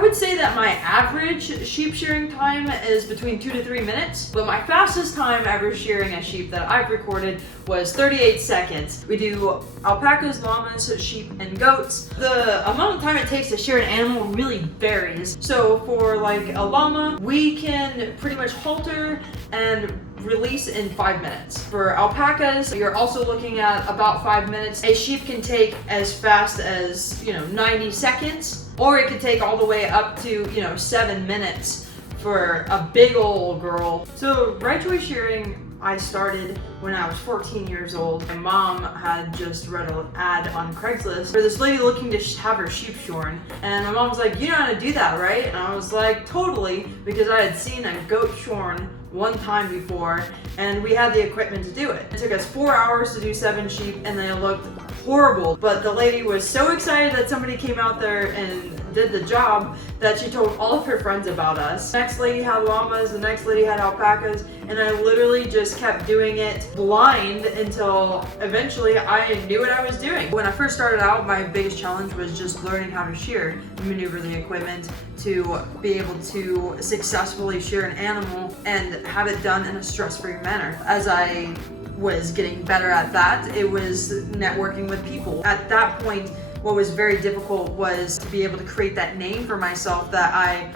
would say that my average sheep shearing time is between 2 to 3 minutes, but my fastest time ever shearing a sheep that I've recorded was 38 seconds. We do alpacas, llamas, sheep, and goats. The amount of time it takes to shear an animal really varies. So for like a llama, we can pretty much halter and release in 5 minutes. For alpacas, you're also looking at about 5 minutes. A sheep can take as fast as, 90 seconds, or it could take all the way up to, 7 minutes for a big old girl. So Right Choice Shearing, I started when I was 14 years old. My mom had just read an ad on Craigslist for this lady looking to have her sheep shorn. And my mom was like, you know how to do that, right? And I was like, totally, because I had seen a goat shorn one time before, and we had the equipment to do it. It took us 4 hours to do 7 sheep, and they looked horrible. But the lady was so excited that somebody came out there and did the job that she told all of her friends about us. The next lady had llamas, the next lady had alpacas, and I literally just kept doing it blind until eventually I knew what I was doing. When I first started out, my biggest challenge was just learning how to shear, maneuver the equipment to be able to successfully shear an animal and have it done in a stress-free manner. As I was getting better at that, it was networking with people. At that point, what was very difficult was to be able to create that name for myself, that I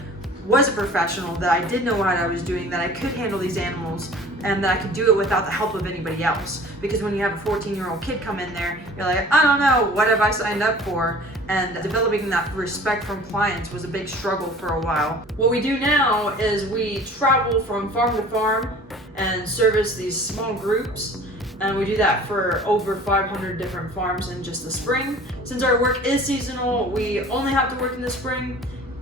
was a professional, that I did know what I was doing, that I could handle these animals, and that I could do it without the help of anybody else. Because when you have a 14-year-old kid come in there, you're like, I don't know, what have I signed up for? And developing that respect from clients was a big struggle for a while. What we do now is we travel from farm to farm and service these small groups. And we do that for over 500 different farms in just the spring. Since our work is seasonal, we only have to work in the spring,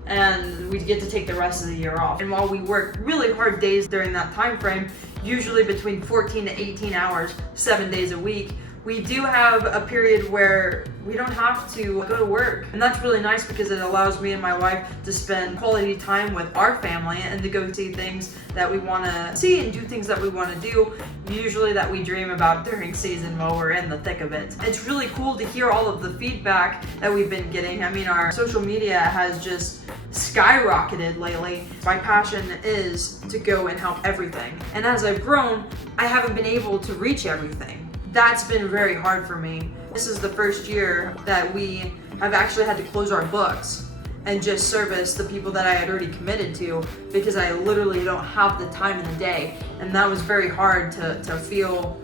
and we get to take the rest of the year off. And while we work really hard days during that time frame, usually between 14 to 18 hours, 7 days a week, we do have a period where we don't have to go to work. And that's really nice because it allows me and my wife to spend quality time with our family and to go see things that we want to see and do things that we want to do, usually that we dream about during season while we're in the thick of it. It's really cool to hear all of the feedback that we've been getting. I mean, our social media has just skyrocketed lately. My passion is to go and help everything. And as I've grown, I haven't been able to reach everything. That's been very hard for me. This is the first year that we have actually had to close our books and just service the people that I had already committed to, because I literally don't have the time in the day. And that was very hard to feel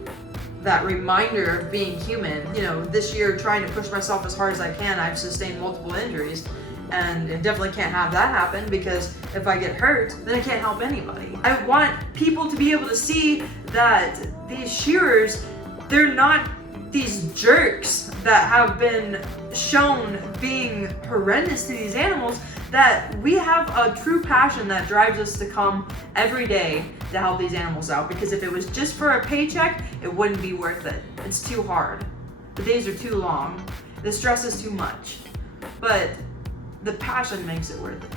that reminder of being human. This year, trying to push myself as hard as I can, I've sustained multiple injuries. And I definitely can't have that happen, because if I get hurt, then I can't help anybody. I want people to be able to see that these shearers, they're not these jerks that have been shown being horrendous to these animals, that we have a true passion that drives us to come every day to help these animals out. Because if it was just for a paycheck, it wouldn't be worth it. It's too hard. The days are too long. The stress is too much. But the passion makes it worth it.